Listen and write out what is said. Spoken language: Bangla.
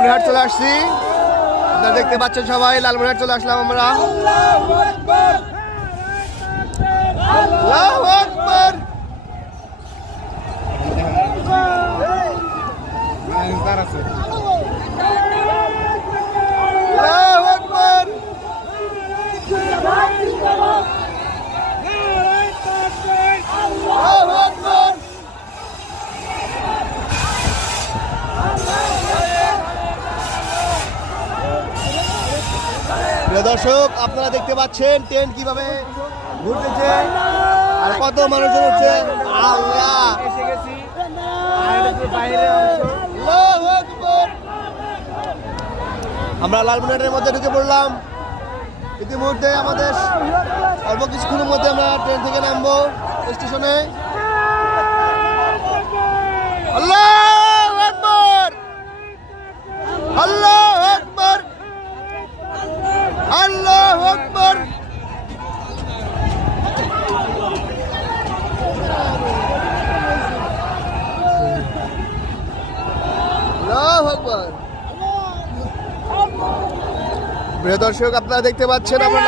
লালমনিরহাট চলে আসছি। আপনারা দেখতে পাচ্ছেন সবাই, লালমনিরহাট চলে আসলাম আমরা। আল্লাহু আকবার। আল্লাহু আকবার। আল্লাহু আকবার। প্রিয় দর্শক, আপনারা দেখতে পাচ্ছেন ট্রেন কিভাবে ঘুরতেছে আর কত মানুষজন হচ্ছে। আল্লাহ, আল্লাহু আকবার। আমরা লালমনিরহাটের মধ্যে ঢুকে পড়লাম। ইতিমধ্যে আমাদের অল্প কিছুক্ষণের মধ্যে আমরা ট্রেন থেকে নামবো স্টেশনে। আল্লাহু আকবার। আল্লাহু আকবার। আল্লাহু আকবার। আল্লাহু আকবার। প্রিয় দর্শক, আপনারা দেখতে পাচ্ছেন আমরা